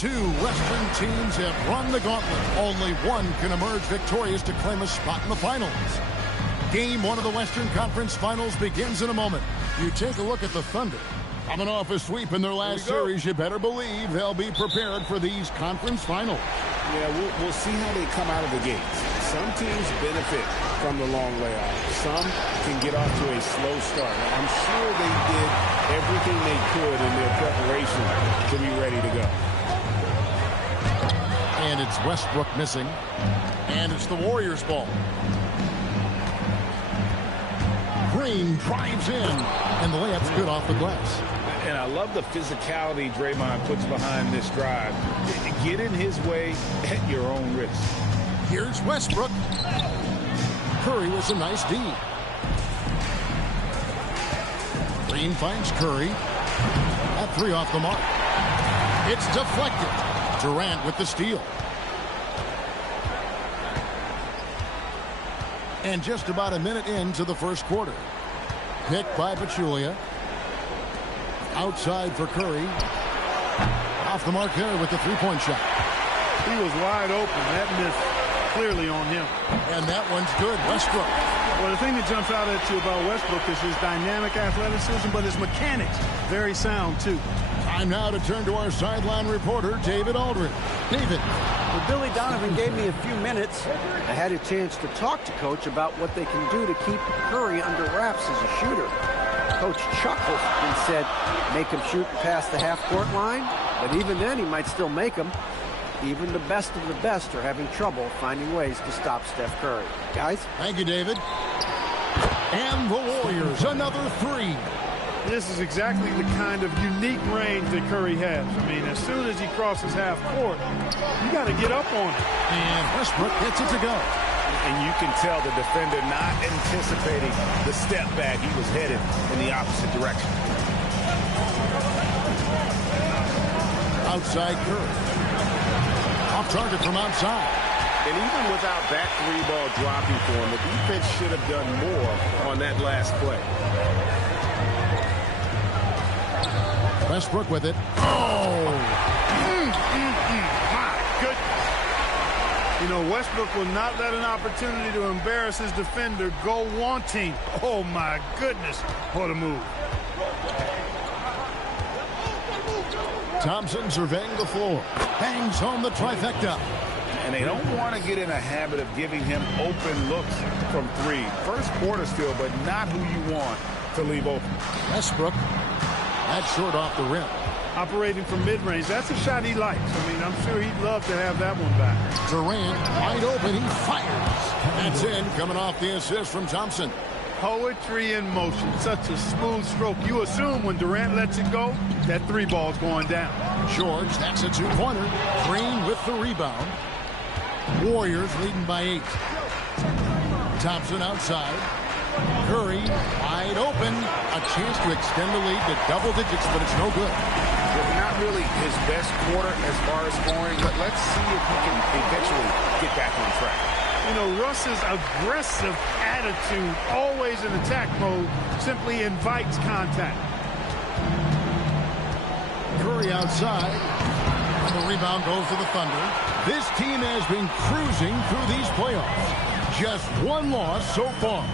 Two Western teams have run the gauntlet. Only one can emerge victorious to claim a spot in the finals. Game one of the Western Conference Finals begins in a moment. You take a look at the Thunder. Coming off a sweep in their last series, you better believe they'll be prepared for these conference finals. Yeah, we'll see how they come out of the gates. Some teams benefit from the long layoff. Some can get off to a slow start. I'm sure they did everything they could in their preparation to be ready to go. And it's Westbrook missing. And it's the Warriors' ball. Green drives in. And the layup's good off the glass. And I love the physicality Draymond puts behind this drive. Get in his way at your own risk. Here's Westbrook. Curry with a nice D. Green finds Curry. That three off the mark. It's deflected. Durant with the steal. And just about a minute into the first quarter. Picked by Pachulia. Outside for Curry. Off the mark there with the three-point shot. He was wide open. That missed clearly on him. And that one's good. Westbrook. Well, the thing that jumps out at you about Westbrook is his dynamic athleticism, but his mechanics, very sound, too. Time now to turn to our sideline reporter, David Aldridge. David. Well, Billy Donovan gave me a few minutes. I had a chance to talk to Coach about what they can do to keep Curry under wraps as a shooter. Coach chuckled and said, make him shoot past the half-court line, but even then he might still make them. Even the best of the best are having trouble finding ways to stop Steph Curry. Guys? Thank you, David. And the Warriors, another three. This is exactly the kind of unique range that Curry has. I mean, as soon as he crosses half court, you got to get up on it. And Westbrook gets it to go. And you can tell the defender not anticipating the step back. He was headed in the opposite direction. Outside Curry. Off target from outside. And even without that three ball dropping for him, the defense should have done more on that last play. Westbrook with it. Oh! My goodness. You know, Westbrook will not let an opportunity to embarrass his defender go wanting. Oh, my goodness. What a move. Thompson surveying the floor. Bangs home the trifecta. And they don't want to get in a habit of giving him open looks from three. First quarter still, but not who you want to leave open. Westbrook. That's short off the rim. Operating from mid-range, that's a shot he likes. I mean, I'm sure he'd love to have that one back. Durant, wide open, he fires. That's in, coming off the assist from Thompson. Poetry in motion, such a smooth stroke. You assume when Durant lets it go, that three ball's going down. George, that's a two-pointer. Green with the rebound. Warriors leading by 8. Thompson outside. Curry, wide open. A chance to extend the lead to double digits, but it's no good. Well, not really his best quarter as far as scoring, but let's see if he can eventually get back on track. You know, Russ's aggressive attitude, always in attack mode, simply invites contact. Curry outside. And the rebound goes to the Thunder. This team has been cruising through these playoffs. Just one loss so far.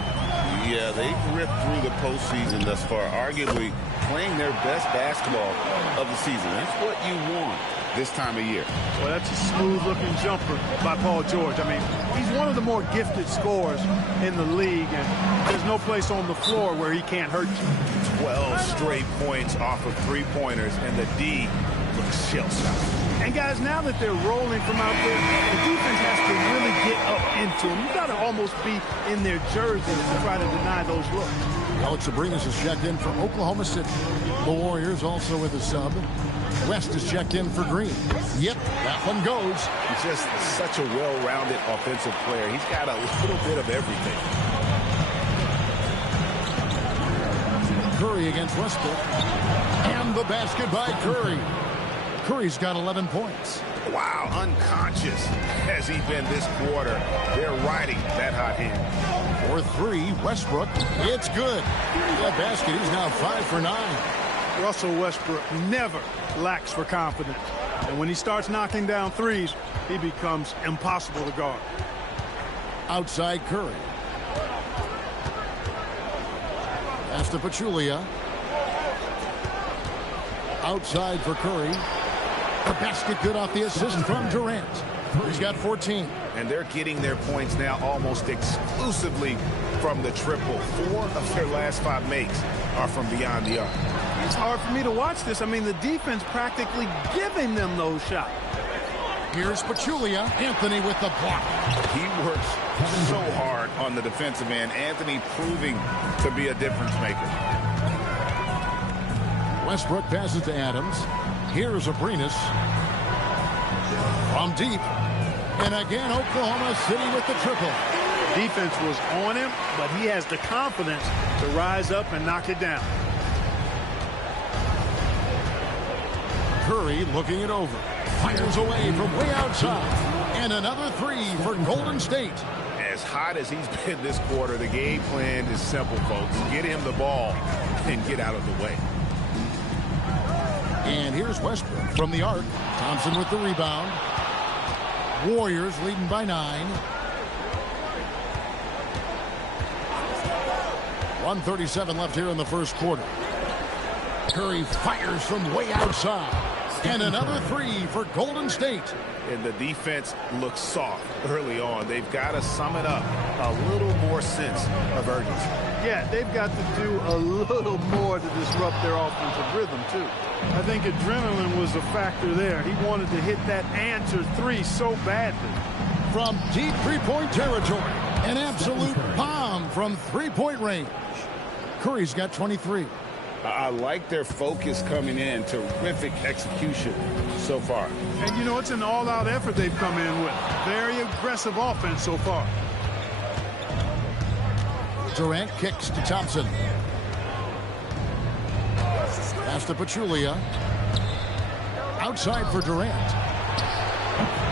Yeah, they've ripped through the postseason thus far, arguably playing their best basketball of the season. That's what you want this time of year. Well, that's a smooth-looking jumper by Paul George. I mean, he's one of the more gifted scorers in the league, and there's no place on the floor where he can't hurt you. 12 straight points off of three-pointers, and the D looks shell-shocked. And, guys, now that they're rolling from out there, the defense has to really get up into them. You've got to almost be in their jerseys to try to deny those looks. Alex Abrinas is checked in for Oklahoma City. The Warriors also with a sub. West is checked in for Green. Yep, that one goes. He's just such a well-rounded offensive player. He's got a little bit of everything. Curry against Westbrook. And the basket by Curry. Curry's got 11 points. Wow, unconscious has he been this quarter. They're riding that hot hand. For 3, Westbrook. It's good. That basket, he's now 5 for 9. Russell Westbrook never lacks for confidence. And when he starts knocking down threes, he becomes impossible to guard. Outside Curry. Pass to Pachulia. Outside for Curry. The basket good off the assist from Durant. He's got 14. And they're getting their points now almost exclusively from the triple. 4 of their last 5 makes are from beyond the arc. It's hard for me to watch this. I mean, the defense practically giving them those shots. Here's Pachulia. Anthony with the block. He works so hard on the defensive end. Anthony proving to be a difference maker. Westbrook passes to Adams. Here's Abrinas. From deep. And again, Oklahoma City with the triple. Defense was on him, but he has the confidence to rise up and knock it down. Curry looking it over. Fires away from way outside. And another 3 for Golden State. As hot as he's been this quarter, the game plan is simple, folks. Get him the ball and get out of the way. And here's Westbrook from the arc. Thompson with the rebound. Warriors leading by 9. 1:37 left here in the first quarter. Curry fires from way outside. And another 3 for Golden State. And the defense looks soft early on. They've got to sum it up a little more sense of urgency. Yeah, they've got to do a little more to disrupt their offensive rhythm, too. I think adrenaline was a factor there. He wanted to hit that answer 3 so badly. From deep three-point territory, an absolute bomb from three-point range. Curry's got 23. I like their focus coming in. Terrific execution so far. And, you know, it's an all-out effort they've come in with. Very aggressive offense so far. Durant kicks to Thompson. Pass to Pachulia. Outside for Durant.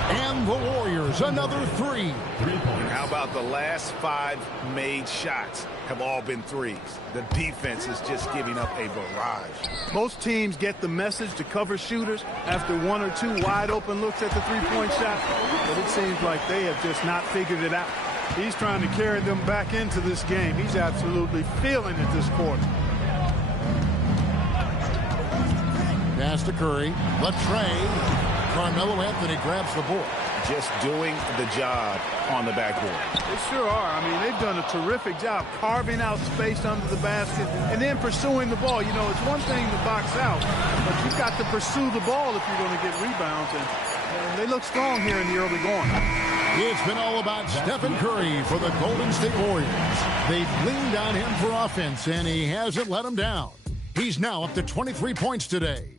And the Warriors, another 3. And how about the last 5 made shots have all been threes? The defense is just giving up a barrage. Most teams get the message to cover shooters after 1 or 2 wide open looks at the three-point shot, but it seems like they have just not figured it out. He's trying to carry them back into this game. He's absolutely feeling it this quarter. Pass to Curry. Latrey. Carmelo Anthony grabs the board. Just doing the job on the backboard. They sure are. I mean, they've done a terrific job carving out space under the basket and then pursuing the ball. You know, it's one thing to box out, but you've got to pursue the ball if you're going to get rebounds. And they look strong here in the early going. It's been all about Stephen Curry for the Golden State Warriors. They've leaned on him for offense, and he hasn't let them down. He's now up to 23 points today.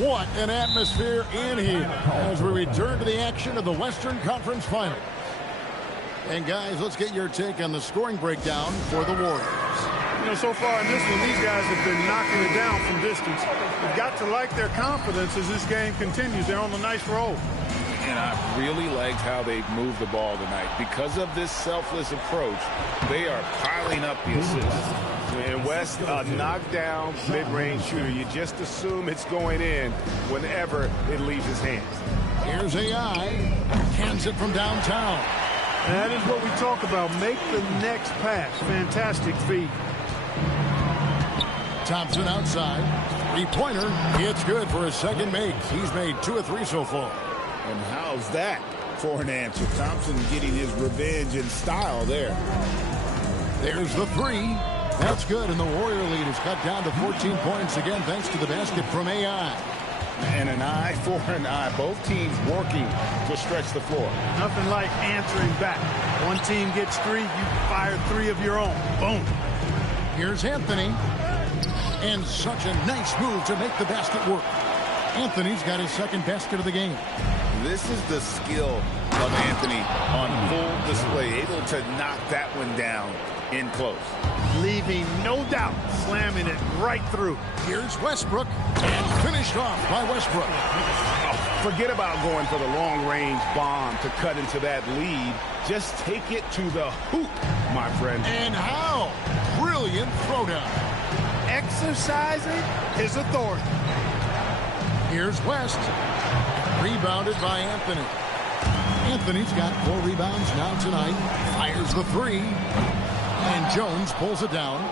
What an atmosphere in here as we return to the action of the Western Conference Finals. And guys, let's get your take on the scoring breakdown for the Warriors. You know, so far in this one, these guys have been knocking it down from distance. You've got to like their confidence as this game continues. They're on a nice roll. And I really liked how they moved the ball tonight. Because of this selfless approach, they are piling up the assists. And West, a knockdown mid-range shooter. You just assume it's going in whenever it leaves his hands. Here's AI. Cans it from downtown. That is what we talk about. Make the next pass. Fantastic feed. Thompson outside. Three-pointer. It's good for his second make. He's made 2 of 3 so far. And how's that for an answer? Thompson getting his revenge in style there. There's the 3. That's good, and the Warrior lead is cut down to 14 points again thanks to the basket from AI. And an eye for an eye. Both teams working to stretch the floor. Nothing like answering back. One team gets 3, you fire 3 of your own. Boom. Here's Anthony. And such a nice move to make the basket work. Anthony's got his second basket of the game. This is the skill of Anthony on full display. Able to knock that one down in close. leaving no doubt, slamming it right through. Here's Westbrook, and finished off by Westbrook. Forget about going for the long-range bomb to cut into that lead. Just take it to the hoop, my friend. And how? Brilliant throwdown. Exercising his authority. Here's West. Rebounded by Anthony. Anthony's got 4 rebounds now tonight. Fires the 3. And Jones pulls it down.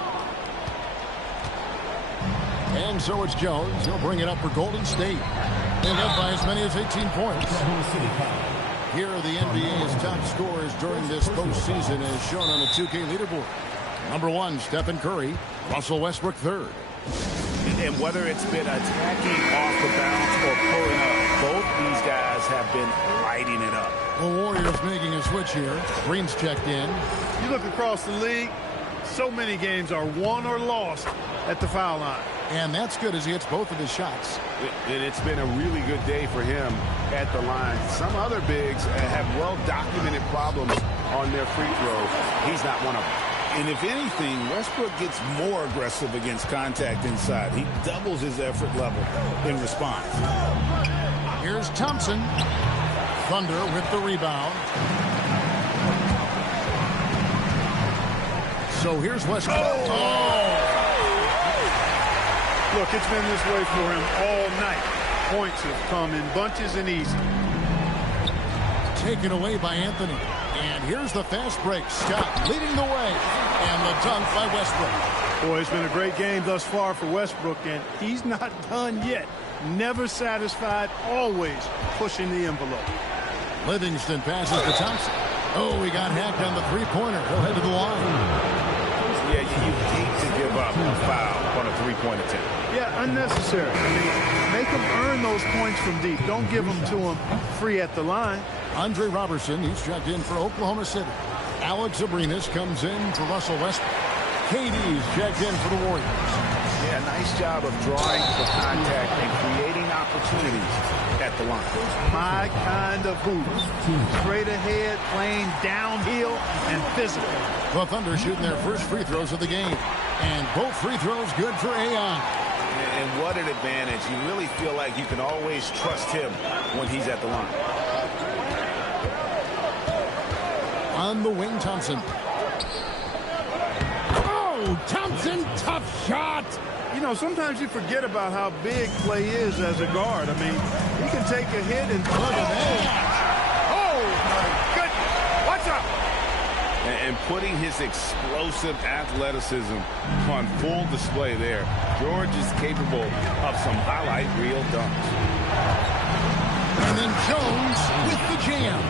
And so it's Jones. He'll bring it up for Golden State. They led by as many as 18 points. Here are the NBA's top scorers during this postseason as shown on the 2K leaderboard. Number 1, Stephen Curry. Russell Westbrook, 3rd. And whether it's been attacking off the bounce or pulling up, both these guys have been lighting it up. The Warriors making a switch here. Green's checked in. You look across the league, so many games are won or lost at the foul line. And that's good as he hits both of his shots. And it's been a really good day for him at the line. Some other bigs have well-documented problems on their free throw. He's not one of them. And if anything, Westbrook gets more aggressive against contact inside. He doubles his effort level in response. Here's Thompson. Thunder with the rebound. So here's Westbrook. Look, it's been this way for him all night. Points have come in bunches and easy. Taken away by Anthony. And here's the fast break. Scott leading the way. And the dunk by Westbrook. Boy, it's been a great game thus far for Westbrook, and he's not done yet. Never satisfied, always pushing the envelope. Livingston passes to Thompson. Oh, he got hacked on the three-pointer. He'll head to the line. Yeah, you hate to give up a foul on a three-point attempt. Yeah, unnecessary. I mean, make them earn those points from deep. Don't give them to them free at the line. Andre Robertson, he's checked in for Oklahoma City. Alex Abrinas comes in for Russell Westbrook. KD's checked in for the Warriors. Yeah, nice job of drawing the contact and creating opportunities at the line. My kind of hoop. Straight ahead, playing downhill and physical. The Thunder shooting their first free throws of the game. And both free throws good for AI. And what an advantage. You really feel like you can always trust him when he's at the line. On the wing, Thompson. Oh, Thompson, tough shot. You know, sometimes you forget about how big Clay is as a guard. I mean, he can take a hit and put it in. Oh, my goodness. What's up? And putting his explosive athleticism on full display there. George is capable of some highlight reel dunks. And then Jones with the jam.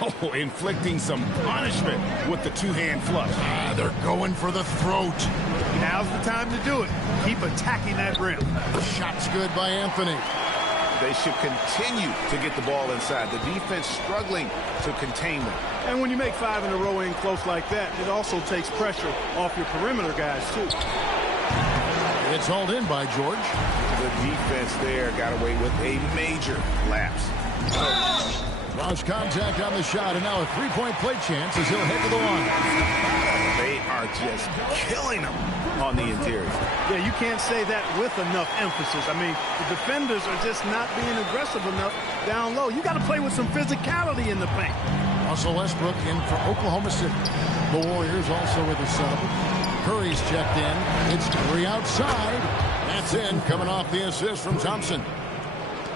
Oh, inflicting some punishment with the two-hand flush. They're going for the throat. Now's the time to do it. Keep attacking that rim. Shot's good by Anthony. They should continue to get the ball inside. The defense struggling to contain them. And when you make 5 in a row in close like that, it also takes pressure off your perimeter guys, too. It's hauled in by George. The defense there got away with a major lapse. Lost contact on the shot, and now a three-point play chance as he'll head to the line. They are just killing them on the interior. Yeah, you can't say that with enough emphasis. I mean, the defenders are just not being aggressive enough down low. You got to play with some physicality in the paint. Russell Westbrook in for Oklahoma City. The Warriors also with a sub. Curry's checked in. It's Curry outside. That's in, coming off the assist from Thompson.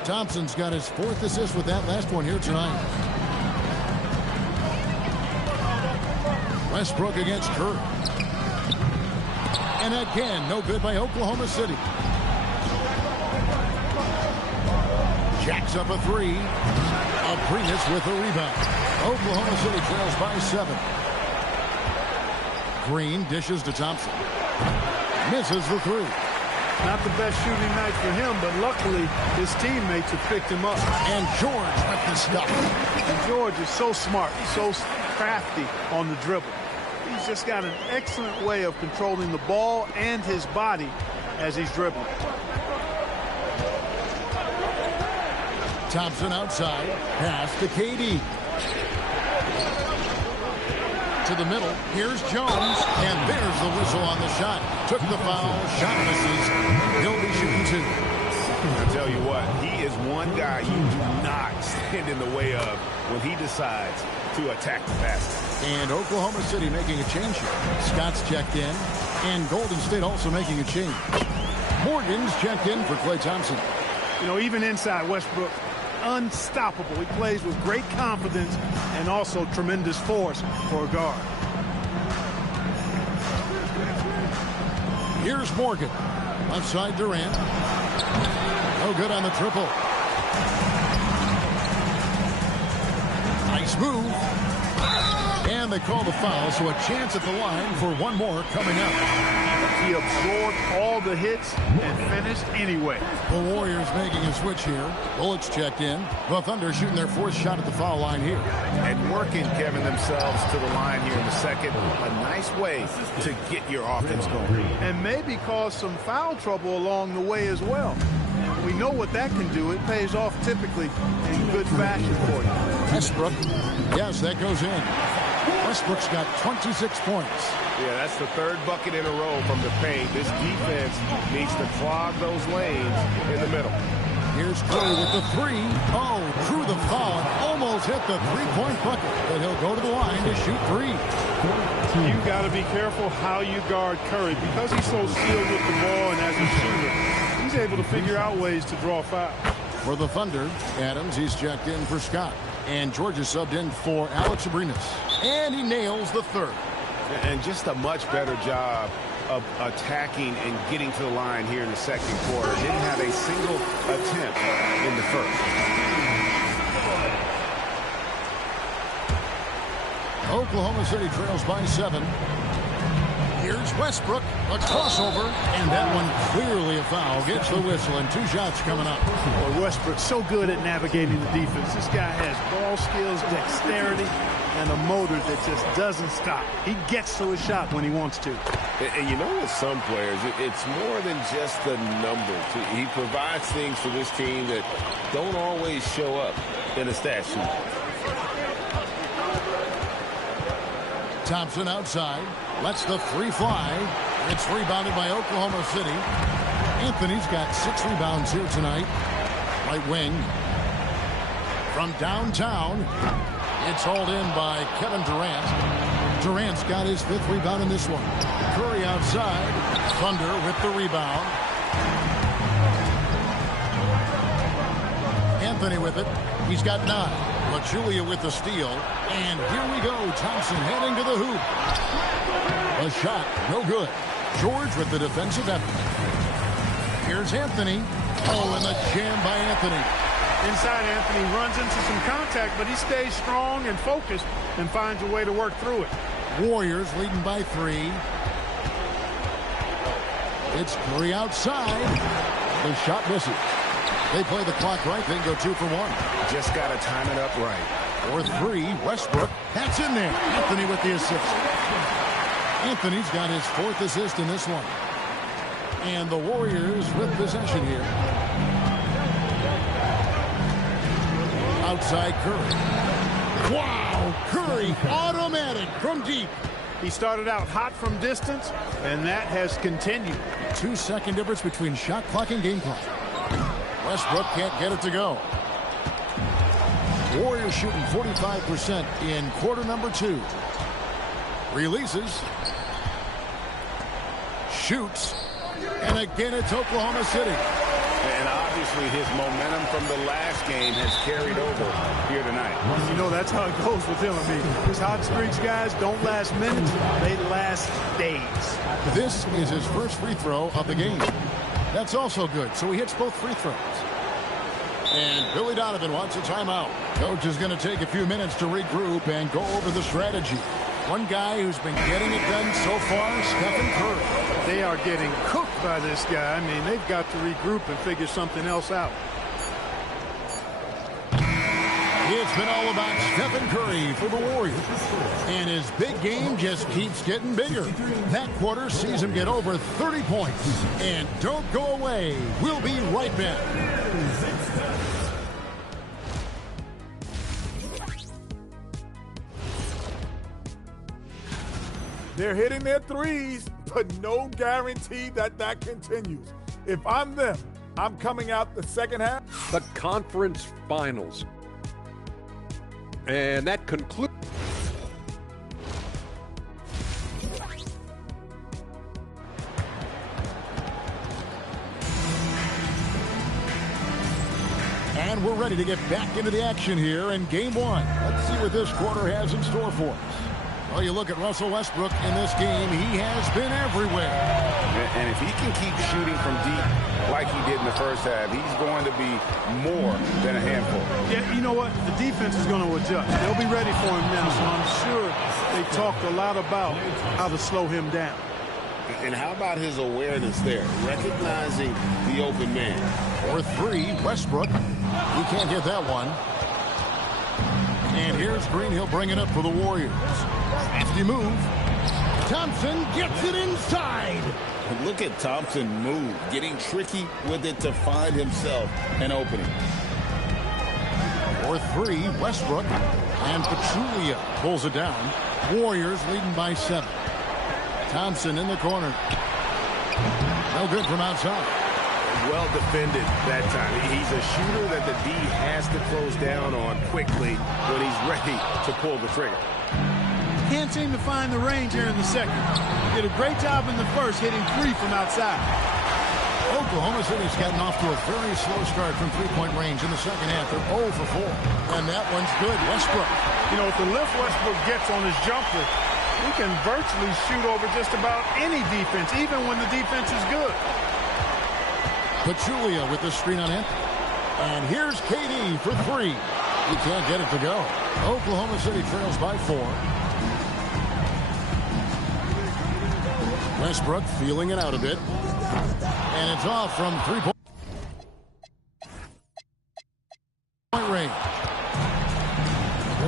Thompson's got his 4th assist with that last one here tonight. Westbrook against Curry. And again, no good by Oklahoma City. Jacks up a 3. Abrinas with a rebound. Oklahoma City trails by 7. Green dishes to Thompson. Misses the 3. Not the best shooting night for him, but luckily his teammates have picked him up. And George with the stop. And George is so smart, so crafty on the dribble. He's just got an excellent way of controlling the ball and his body as he's dribbling. Thompson outside. Pass to KD. to the middle. Here's Jones, and there's the whistle on the shot. Took the foul, shot misses. He'll be shooting 2. I'll tell you what, he is one guy you do not stand in the way of when he decides to attack the basket. And Oklahoma City making a change here. Scott's checked in, and Golden State also making a change. Morgan's checked in for Klay Thompson. You know, even inside, Westbrook, unstoppable. He plays with great confidence and also tremendous force for a guard. Here's Morgan. Left side Durant. No good on the triple. Nice move. And they call the foul, so a chance at the line for one more coming up. He absorbed all the hits and finished anyway. The Warriors making a switch here. Bullets checked in. The Thunder shooting their 4th shot at the foul line here. And working, Kevin, themselves to the line here in the second. A nice way to get your offense going. And maybe cause some foul trouble along the way as well. And we know what that can do. It pays off typically in good fashion for you. Westbrook. Yes, that goes in. Westbrook's got 26 points. Yeah, that's the 3rd bucket in a row from the paint. This defense needs to clog those lanes in the middle. Here's Curry with the 3. Oh, drew the foul and almost hit the 3-point bucket. But he'll go to the line to shoot 3. You got to be careful how you guard Curry. Because he's so skilled with the ball and as a shooter, he's able to figure out ways to draw foul. For the Thunder, Adams, he's checked in for Scott. And George is subbed in for Alex Abrinas. And he nails the 3rd. And just a much better job of attacking and getting to the line here in the second quarter. Didn't have a single attempt in the first. Oklahoma City trails by 7. Here's Westbrook, a crossover, and that one clearly a foul. Gets the whistle, and 2 shots coming up. Well, Westbrook's so good at navigating the defense. This guy has ball skills, dexterity, and a motor that just doesn't stop. He gets to his shot when he wants to. And you know, with some players, it's more than just the numbers. He provides things for this team that don't always show up in a stat sheet. Thompson outside. Lets the 3 fly. It's rebounded by Oklahoma City. Anthony's got 6 rebounds here tonight. Right wing. From downtown. It's hauled in by Kevin Durant. Durant's got his 5th rebound in this one. Curry outside. Thunder with the rebound. Anthony with it. He's got 9. But Julia with the steal. And here we go. Thompson heading to the hoop. A shot. No good. George with the defensive effort. Here's Anthony. Oh, and the jam by Anthony. Inside, Anthony runs into some contact, but he stays strong and focused and finds a way to work through it. Warriors leading by 3. It's Curry outside. The shot misses. They play the clock right, then go 2 for 1. Just got to time it up right. For 3, Westbrook. That's in there. Anthony with the assist. Anthony's got his 4th assist in this one. And the Warriors with possession here. Outside Curry. Wow! Curry automatic from deep. He started out hot from distance, and that has continued. 2-second difference between shot clock and game clock. Westbrook can't get it to go. Warriors shooting 45% in quarter number 2. Releases. Shoots. And again, it's Oklahoma City. And obviously his momentum from the last game has carried over here tonight. You know, that's how it goes with him. I mean, his hot streaks, guys, don't last minutes. They last days. This is his first free throw of the game. That's also good. So he hits both free throws. And Billy Donovan wants a timeout. Coach is going to take a few minutes to regroup and go over the strategy. One guy who's been getting it done so far, Stephen Curry. They are getting cooked by this guy. I mean, they've got to regroup and figure something else out. It's been all about Stephen Curry for the Warriors. And his big game just keeps getting bigger. That quarter sees him get over 30 points. And don't go away. We'll be right back. They're hitting their threes, but no guarantee that that continues. If I'm them, I'm coming out the second half. The conference finals. And that concludes. And we're ready to get back into the action here in game one. Let's see what this quarter has in store for us. Well, you look at Russell Westbrook in this game, he has been everywhere. And if he can keep shooting from deep like he did in the first half, he's going to be more than a handful. Yeah, you know what? The defense is going to adjust. They'll be ready for him now, so I'm sure they talked a lot about how to slow him down. And how about his awareness there, recognizing the open man? For three, Westbrook. He can't get that one. And here's Green. He'll bring it up for the Warriors. Crafty move. Thompson gets it inside. Look at Thompson move, getting tricky with it to find himself an opening. For three, Westbrook. And Pachulia pulls it down. Warriors leading by 7. Thompson in the corner. No good from outside. Well defended that time. He's a shooter that the D has to close down on quickly when he's ready to pull the trigger. Can't seem to find the range here in the second. Did a great job in the first, hitting 3 from outside. Oklahoma City's gotten off to a very slow start from three-point range in the second half. They're 0 for 4. And that one's good. Westbrook. You know, with the lift Westbrook gets on his jumper, he can virtually shoot over just about any defense, even when the defense is good. Pachulia with the screen on Anthony. And here's KD for 3. He can't get it to go. Oklahoma City trails by 4. Westbrook feeling it out a bit. And it's off from 3-point range.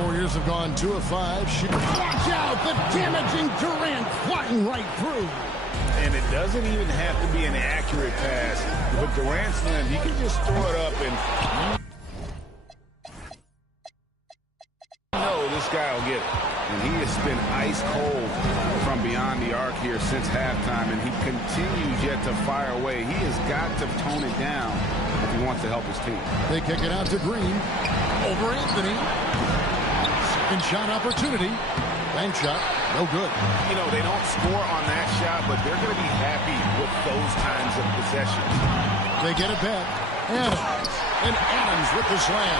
Warriors have gone 2 of 5. Watch out! The damaging Durant flying right through. And it doesn't even have to be an accurate pass. With Durant's limb, he can just throw it up and this guy will get it. And he has been ice cold from beyond the arc here since halftime, and he continues yet to fire away. He has got to tone it down if he wants to help his team. They kick it out to Green. Over Anthony. Second shot opportunity. Bank shot. No good. You know, they don't score on that shot, but they're going to be happy with those kinds of possessions. They get it back. Adams. And Adams with the slam.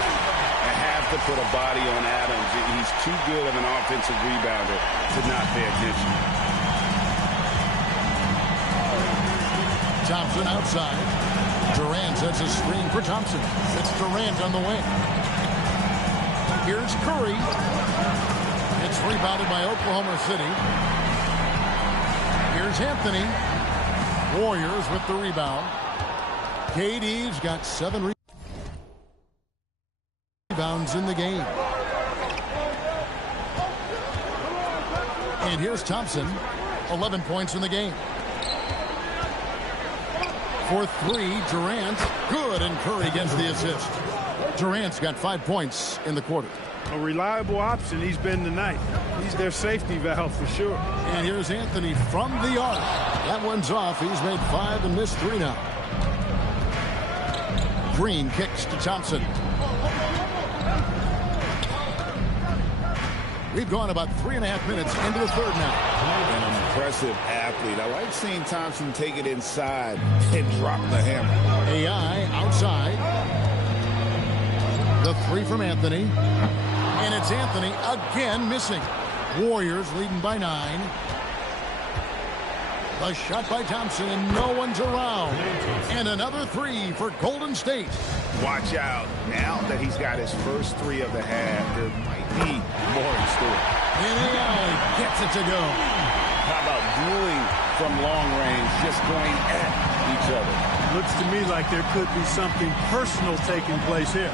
I have to put a body on Adams. He's too good of an offensive rebounder to not pay attention. Thompson outside. Durant sets a screen for Thompson. It's Durant on the wing. Here's Curry. It's rebounded by Oklahoma City. Here's Anthony. Warriors with the rebound. KD's got 7 rebounds in the game. And here's Thompson. 11 points in the game. For 3, Durant. Good, and Curry gets the assist. Durant's got 5 points in the quarter. A reliable option he's been tonight. He's their safety valve for sure. And here's Anthony from the arc. That one's off. He's made 5 and missed 3 now. Green kicks to Thompson. We've gone about 3.5 minutes into the third now. An impressive athlete. I like seeing Thompson take it inside and drop the hammer. AI outside. The 3 from Anthony. And it's Anthony again missing. Warriors leading by 9. The shot by Thompson, and no one's around. And another 3 for Golden State. Watch out. Now that he's got his first 3 of the half, there might be more in store. And AI gets it to go. How about dueling from long range, just going at each other? Looks to me like there could be something personal taking place here.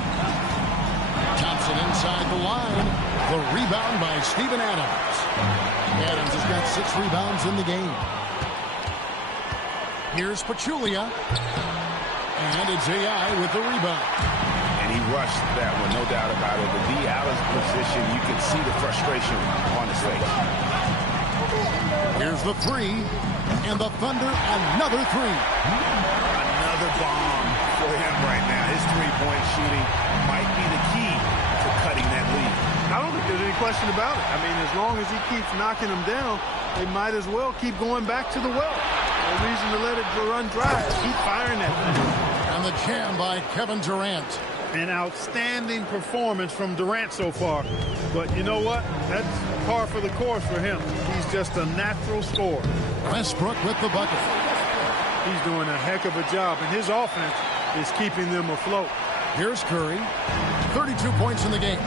Thompson inside the line. The rebound by Steven Adams. Adams has got 6 rebounds in the game. Here's Pachulia. And it's AI with the rebound. And he rushed that one, no doubt about it. The D out of position, you can see the frustration on his face. Here's the three, and the Thunder another three. Another bomb for him right now. His three-point shooting might be the key to cutting that lead. I don't think there's any question about it. I mean, as long as he keeps knocking them down, they might as well keep going back to the well. No reason to let it run dry. Keep firing that thing. And the jam by Kevin Durant. An outstanding performance from Durant so far. But you know what? That's par for the course for him. He's just a natural scorer. Westbrook with the bucket. He's doing a heck of a job, and his offense is keeping them afloat. Here's Curry. 32 points in the game.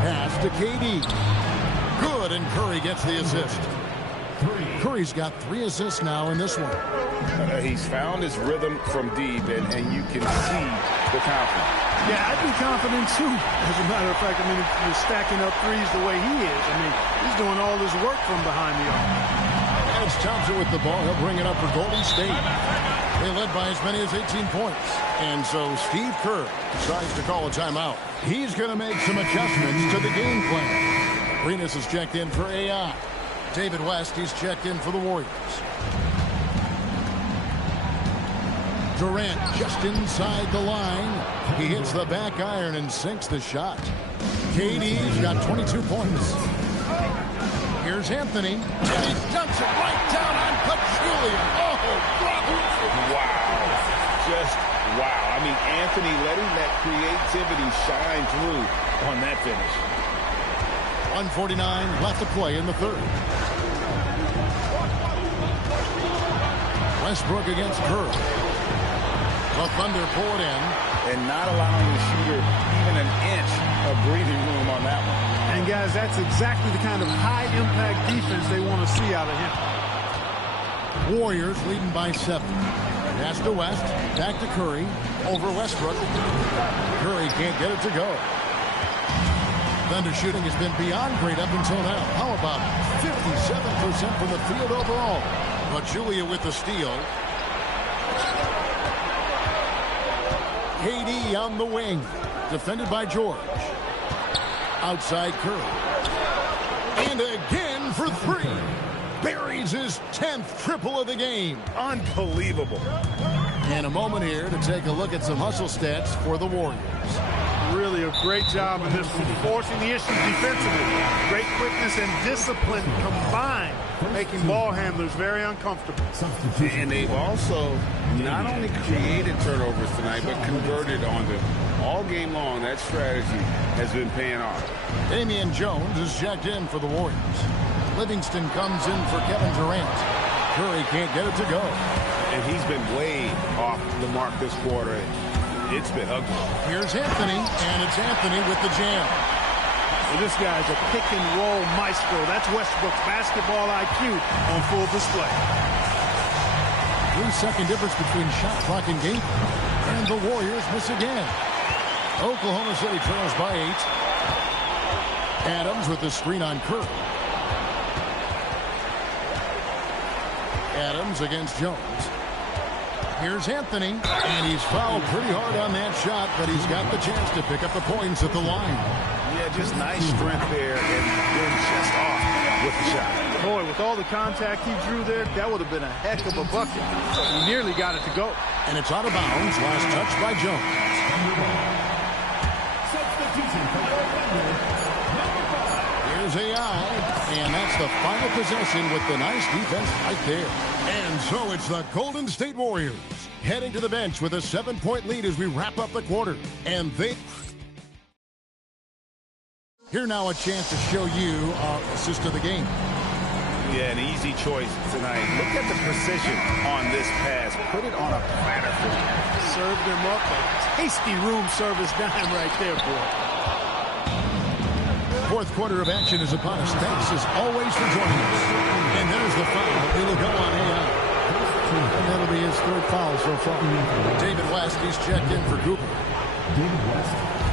Pass to KD. Good, and Curry gets the assist. Curry's got 3 assists now in this one. He's found his rhythm from deep, and you can see the confidence. Yeah, I'd be confident too. As a matter of fact, I mean, if you're stacking up threes the way he is, I mean, he's doing all his work from behind the arc. As Thompson with the ball, he'll bring it up for Golden State. They led by as many as 18 points. And so Steve Kerr decides to call a timeout. He's going to make some adjustments to the game plan. Arenas is checked in for AI. David West, he's checked in for the Warriors. Durant just inside the line. He hits the back iron and sinks the shot. KD's got 22 points. Here's Anthony, and he dunks it right down on Pachulia. Oh, brother. Wow. Just wow. I mean, Anthony letting that creativity shine through on that finish. 1:49 left to play in the third. Westbrook against Kerr. The Thunder pull it in. And not allowing the shooter even an inch of breathing room on that one. And guys, that's exactly the kind of high-impact defense they want to see out of him. Warriors leading by 7. Pass to West. Back to Curry. Over Westbrook. Curry can't get it to go. Thunder shooting has been beyond great up until now. How about 57% from the field overall? But Julia with the steal. KD on the wing. Defended by George. Outside Curry. And again for 3. Buries his 10th triple of the game. Unbelievable. And a moment here to take a look at some hustle stats for the Warriors. Really a great job in this one, forcing the issues defensively. Great quickness and discipline combined, making ball handlers very uncomfortable. And they've also not only created turnovers tonight, but converted on them. All game long, that strategy has been paying off. Damian Jones is checked in for the Warriors. Livingston comes in for Kevin Durant. Curry can't get it to go. And he's been way off the mark this quarter. It's been ugly. Here's Anthony, and it's Anthony with the jam. Well, this guy's a pick-and-roll maestro. That's Westbrook's basketball IQ on full display. 3-second difference between shot clock and game. And the Warriors miss again. Oklahoma City trails by 8. Adams with the screen on Curry. Adams against Jones. Here's Anthony, and he's fouled pretty hard on that shot, but he's got the chance to pick up the points at the line. Yeah, just nice strength there, and then just off with the shot. Boy, with all the contact he drew there, that would have been a heck of a bucket. He nearly got it to go. And it's out of bounds. Last touch by Jones. Here's AI, and that's the final possession with the nice defense right there. And so it's the Golden State Warriors heading to the bench with a 7-point lead as we wrap up the quarter. And they... Here now a chance to show you our assist of the game. Yeah, an easy choice tonight. Look at the precision on this pass. Put it on a platter for him. Served him up a tasty room service dime right there, boy. Fourth quarter of action is upon us. Thanks as always for joining us. And there's the foul. It'll go on AI. And that'll be his 3rd foul so far. David West, he's checked in for Cooper.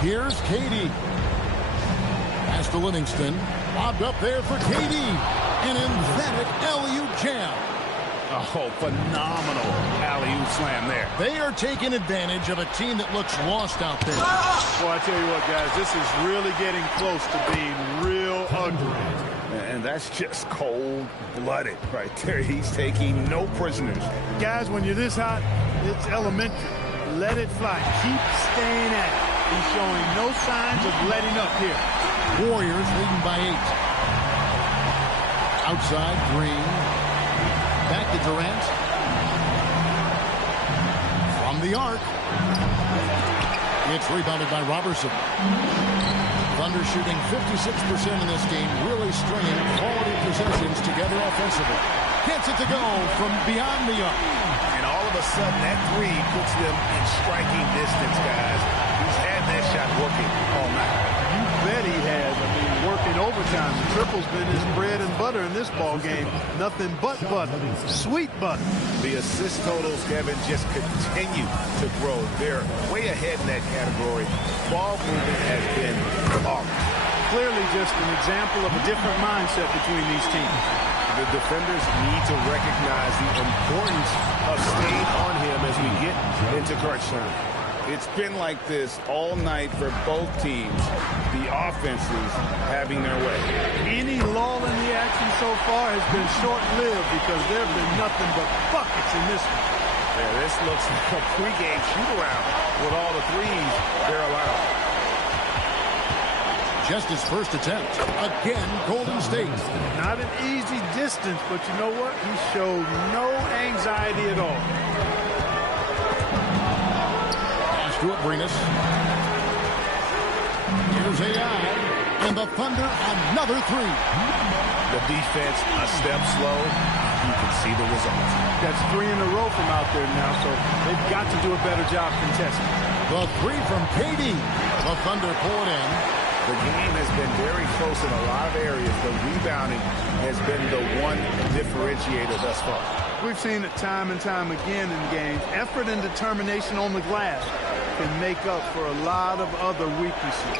Here's KD. Pass to Livingston. Lobbed up there for KD. An emphatic alley-oop jam. Oh, phenomenal alley-oop slam there. They are taking advantage of a team that looks lost out there. Well, I tell you what, guys, this is really getting close to being real ugly. Durant. And that's just cold-blooded right there. He's taking no prisoners. Guys, when you're this hot, it's elementary. Let it fly. Keep staying at it. He's showing no signs of letting up here. Warriors leading by 8. Outside, Green. Back to Durant. From the arc. It's rebounded by Robertson. Thunder shooting 56% in this game, really stringing quality possessions together offensively. Gets it to go from beyond the arc. And all of a sudden, that three puts them in striking distance, guys. He's had that shot working all night. You bet he has. I mean, working overtime. The triple's been his bread and butter in this ball game. Nothing but butter. Sweet butter. The assist totals, Kevin, just continue to grow. They're way ahead in that category. Ball movement has been flawless. Clearly just an example of a different mindset between these teams. The defenders need to recognize the importance of staying on him as we get into crunch time. It's been like this all night for both teams. The offenses having their way. Any lull in the action so far has been short-lived because there have been nothing but buckets in this one. Yeah, this looks like a pregame shoot-around with all the threes they're allowed. Just his first attempt. Again, Golden State. Not an easy distance, but you know what? He showed no anxiety at all. Stuart Brenus. Here's AI. And the Thunder, another three. The defense a step slow. You can see the results. That's 3 in a row from out there now, so they've got to do a better job contesting. The three from KD. The Thunder pull it in. The game has been very close in a lot of areas. The rebounding has been the one differentiator thus far. We've seen it time and time again in games. Effort and determination on the glass can make up for a lot of other weaknesses.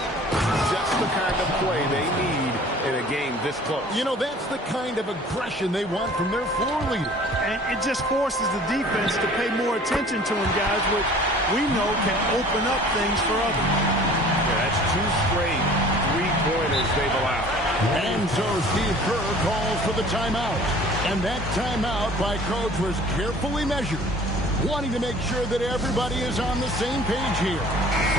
Just the kind of play they need in a game this close. You know, that's the kind of aggression they want from their floor leader. And it just forces the defense to pay more attention to him, guys, which we know can open up things for others. Yeah, that's 2 straight three-pointers they've allowed. And so Steve Kerr calls for the timeout. And that timeout by coach was carefully measured, wanting to make sure that everybody is on the same page here.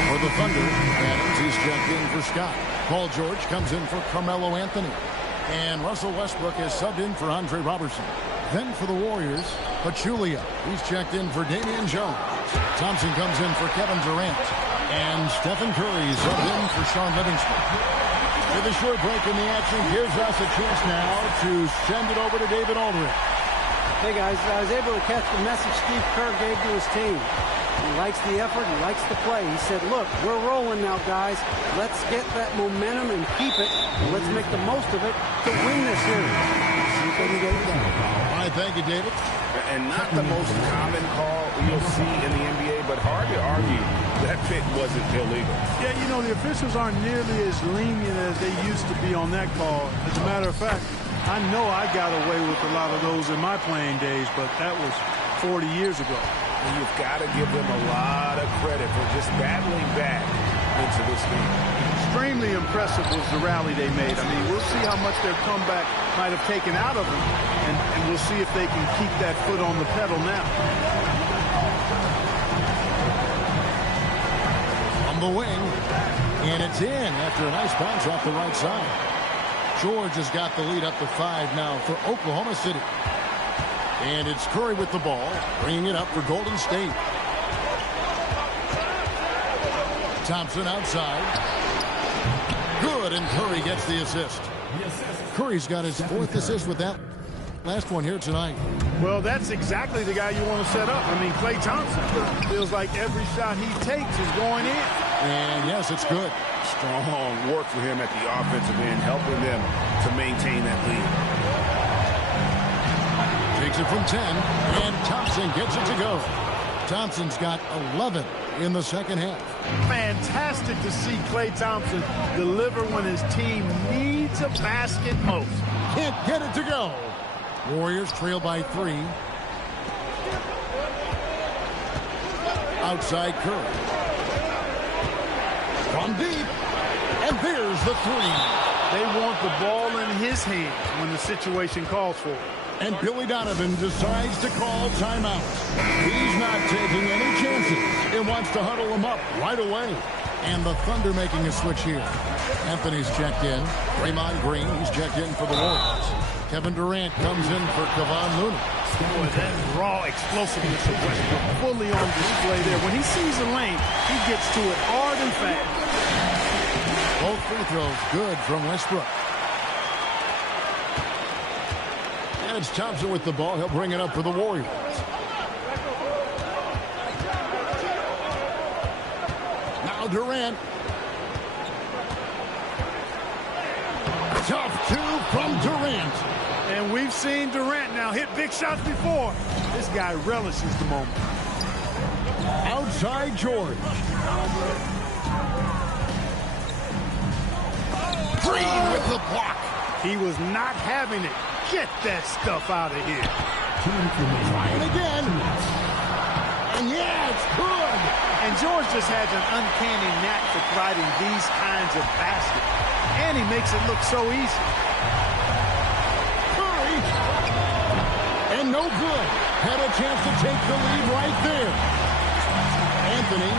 For the Thunder, Adams, he's checked in for Scott. Paul George comes in for Carmelo Anthony. And Russell Westbrook is subbed in for Andre Robertson. Then for the Warriors, Pachulia. He's checked in for Damian Jones. Thompson comes in for Kevin Durant. And Stephen Curry subbed in for Sean Livingston. With a short break in the action, gives us a chance now to send it over to David Aldridge. Hey guys, I was able to catch the message Steve Kerr gave to his team. He likes the effort, he likes the play. He said, look, we're rolling now, guys. Let's get that momentum and keep it. And let's make the most of it to win this series. See if they can get it done. All right, thank you, David. And not the most common call you'll see in the NBA, but hard to argue that fit wasn't illegal. Yeah, you know, the officials aren't nearly as lenient as they used to be on that call. As a matter of fact, I know I got away with a lot of those in my playing days, but that was 40 years ago. And you've got to give them a lot of credit for just battling back into this game. Extremely impressive was the rally they made. I mean, we'll see how much their comeback might have taken out of them, and we'll see if they can keep that foot on the pedal now. On the wing, and it's in after a nice bounce off the right side. George has got the lead up to 5 now for Oklahoma City. And it's Curry with the ball, bringing it up for Golden State. Thompson outside. Good, and Curry gets the assist. Curry's got his 4th assist with that last one here tonight. Well, that's exactly the guy you want to set up. I mean, Klay Thompson feels like every shot he takes is going in. And yes, it's good. Strong work for him at the offensive end, helping them to maintain that lead. Takes it from 10, and Thompson gets it to go. Thompson's got 11 in the second half. Fantastic to see Klay Thompson deliver when his team needs a basket most. Can't get it to go. Warriors trail by 3. Outside Curry. From deep, and there's the 3. They want the ball in his hands when the situation calls for it. And Billy Donovan decides to call timeout. He's not taking any chances and wants to huddle him up right away. And the Thunder making a switch here. Anthony's checked in. Draymond Green, he's checked in for the Warriors. Kevin Durant comes in for Kevon Looney. Boy, that raw explosiveness of Westbrook fully on display there. When he sees a lane, he gets to it hard and fast. Both free throws good from Westbrook. And it's Thompson with the ball. He'll bring it up for the Warriors. Now Durant. Tough two from Durant. And we've seen Durant now hit big shots before. This guy relishes the moment. Outside George. Green with the block. He was not having it. Get that stuff out of here. Trying again. And yeah, it's good. And George just has an uncanny knack for providing these kinds of baskets. And he makes it look so easy. Curry. And no good. Had a chance to take the lead right there. Anthony.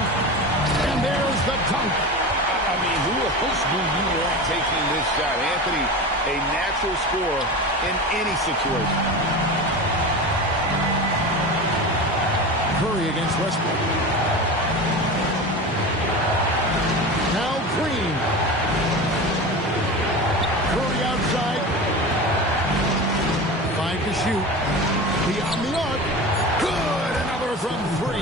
And there's the dunk. I mean, who else do you want taking this shot? Anthony, a natural scorer in any situation. Curry against Westbrook. Now Green. Curry outside. 5 to shoot. Beyond the arc. Good. Another from 3.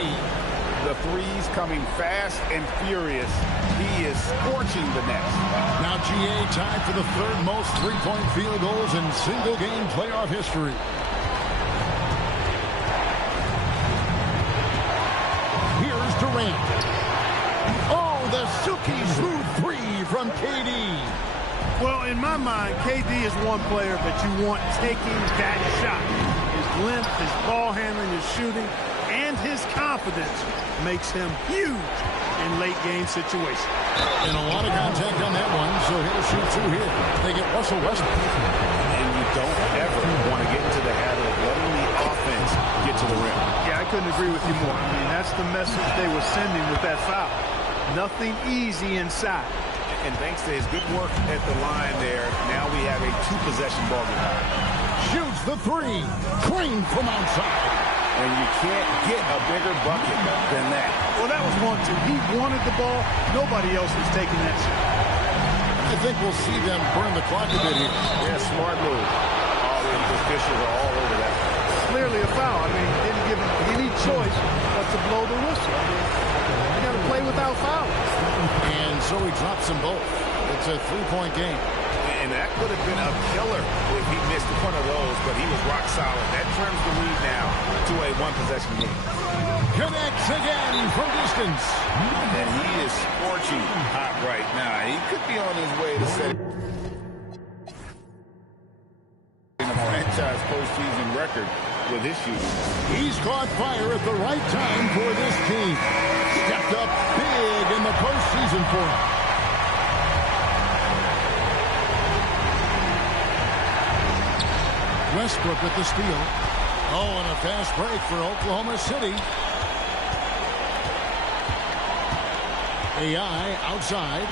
The threes coming fast and furious. He is scorching the nets. Now GA tied for the third most three-point field goals in single-game playoff history. Here's Durant. Oh, the silky smooth three from KD. Well, in my mind, KD is one player that you want taking that shot. His length, his ball handling, his shooting, and his confidence makes him huge in late-game situations. And a lot of contact on that one, so he'll shoot two here. They get Russell Westbrook. And you don't ever want to get into the habit of letting the offense get to the rim. Yeah, I couldn't agree with you more. I mean, that's the message they were sending with that foul. Nothing easy inside. And thanks to his good work at the line there, now we have a two-possession ball game. Shoots the three. Green from outside. And you can't get a bigger bucket than that. Well, that was 1-2. He wanted the ball. Nobody else was taking that shot. I think we'll see them burn the clock a bit here. Yeah, smart move. All the officials are all over that. Clearly a foul. I mean, didn't give him any choice but to blow the whistle. I mean, you got to play without fouls. And so he drops them both. It's a three-point game. And that would have been a killer if he missed one of those, but he was rock solid. That trims the lead now to a one-possession game. Connects again from distance. And he is scorching hot right now. He could be on his way to setting a franchise postseason record with his shooting. He's caught fire at the right time for this team. Stepped up big in the postseason for him. Westbrook with the steal. Oh, and a fast break for Oklahoma City. AI outside.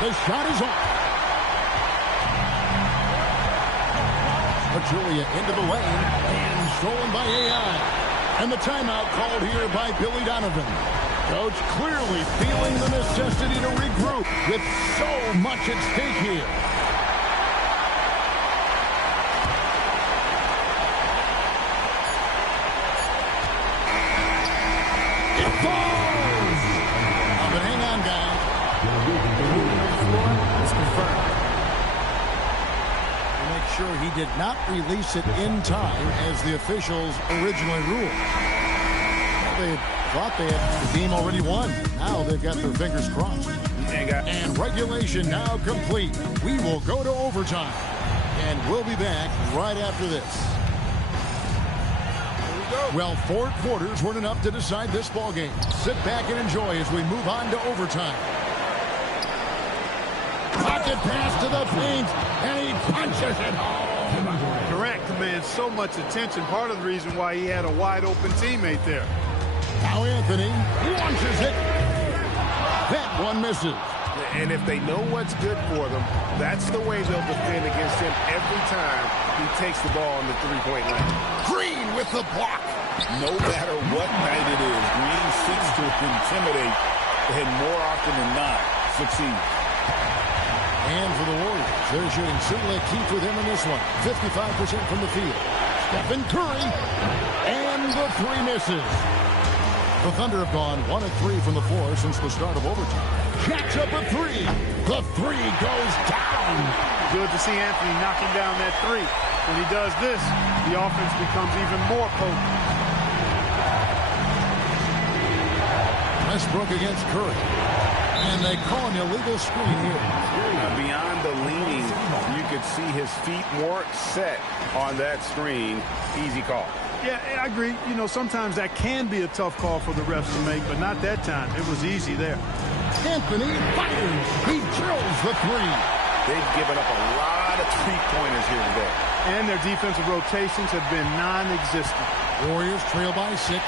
The shot is off. Pachulia into the lane and stolen by AI. And the timeout called here by Billy Donovan. Coach clearly feeling the necessity to regroup with so much at stake here. Falls! Oh, but hang on, guys. It's confirmed. To make sure he did not release it in time as the officials originally ruled. They thought they had the game already won. Now they've got their fingers crossed. And regulation now complete. We will go to overtime. And we'll be back right after this. Well, 4 quarters weren't enough to decide this ball game. Sit back and enjoy as we move on to overtime. Wicked pass to the paint, and he punches it home. Durant commands so much attention. Part of the reason why he had a wide-open teammate there. Now Anthony launches it. That one misses. And if they know what's good for them, that's the way they'll defend against him every time he takes the ball on the three-point line. Green with the block. No matter what night it is, Green seeks to intimidate and more often than not succeed. And for the Warriors, they're shooting certainly a key for them in this one. 55% from the field. Stephen Curry. And the three misses. The Thunder have gone 1 of 3 from the floor since the start of overtime. Jacks up a three. The three goes down. Good to see Anthony knocking down that three. When he does this, the offense becomes even more potent. Westbrook against Curry. And they call an illegal screen here. Beyond the leaning, you could see his feet more set on that screen. Easy call. Yeah, I agree. You know, sometimes that can be a tough call for the refs to make, but not that time. It was easy there. Anthony fires. He drills the three. They've given up a lot of three-pointers here today. And their defensive rotations have been non-existent. Warriors trail by 6.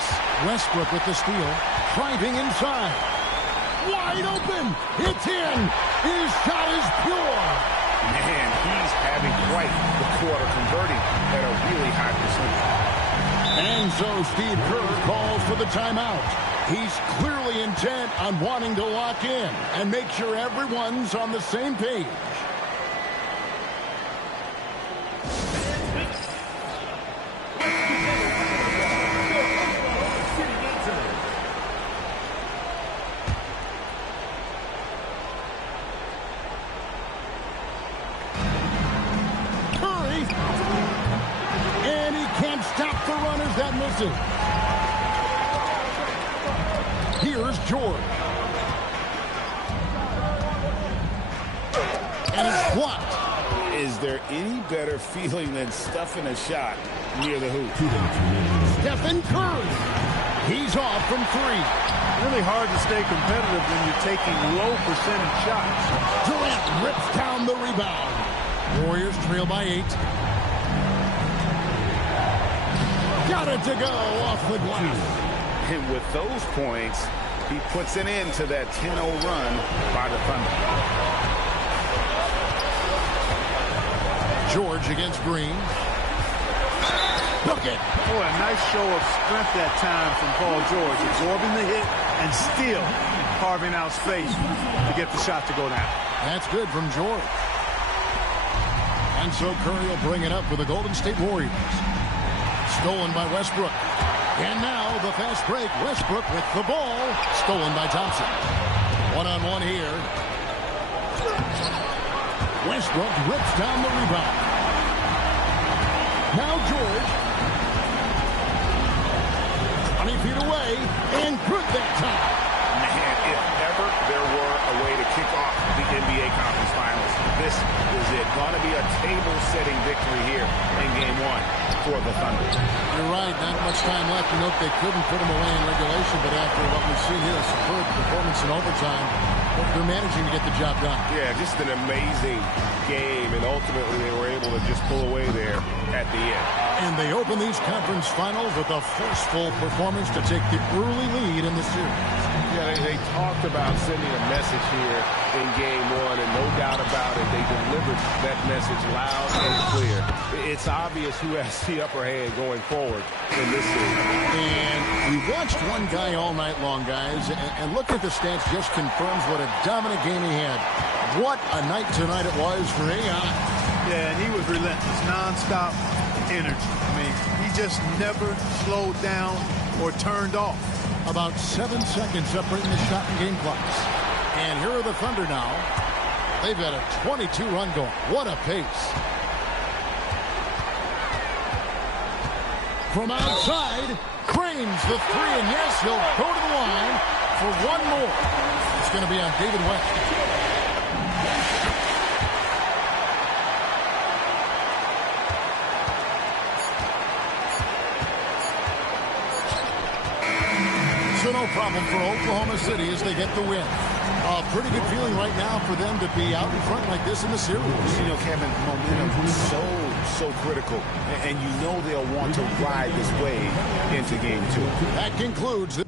Westbrook with the steal. Driving inside. Wide open. It's in. His shot is pure. Man, he's having quite the quarter, converting at a really high percentage. And so Steve Kerr calls for the timeout. He's clearly intent on wanting to lock in and make sure everyone's on the same page. Curry. And he can't stop the runners. That misses. Here's George. And it's blocked. Is there any better feeling than stuffing a shot near the hoop? Stephen Curry. He's off from 3. Really hard to stay competitive when you're taking low percentage shots. Durant rips down the rebound. Warriors trail by 8. Got it to go off the glass. And with those points, he puts an end to that 10-0 run by the Thunder. George against Green. Book it. Boy, a nice show of strength that time from Paul George, absorbing the hit and still carving out space to get the shot to go down. That's good from George. And so Curry will bring it up for the Golden State Warriors. Stolen by Westbrook. And now the fast break. Westbrook with the ball. Stolen by Thompson. One-on-one here. Westbrook rips down the rebound. Now George. 20 feet away. And good that time. Man, if ever there were a way to kick off the NBA Conference Finals, this is it. Going to be a table-setting victory here in Game 1 for the Thunder. You're right. Not much time left. You know, they couldn't put them away in regulation, but after what we've seen here, a superb performance in overtime, they're managing to get the job done. Yeah, just an amazing game, and ultimately they were able to just pull away there at the end. And they open these conference finals with a forceful performance to take the early lead in the series. Yeah, they talked about sending a message here in Game 1, and no doubt about it, they delivered that message loud and clear. It's obvious who has the upper hand going forward in this series. And we watched one guy all night long, guys, and look at the stats just confirms what a dominant game he had. What a night tonight it was for AI. Yeah, and he was relentless, nonstop energy. I mean, he just never slowed down or turned off. About 7 seconds separating the shot and game clocks. And here are the Thunder now. They've got a 22-run going. What a pace. From outside, cranes the three, and yes, he'll go to the line for one more. It's going to be on David West. So no problem for Oklahoma City as they get the win. A pretty good feeling right now for them to be out in front like this in the series. You know, Kevin, momentum is so critical. And you know they'll want to ride this wave into game 2. That concludes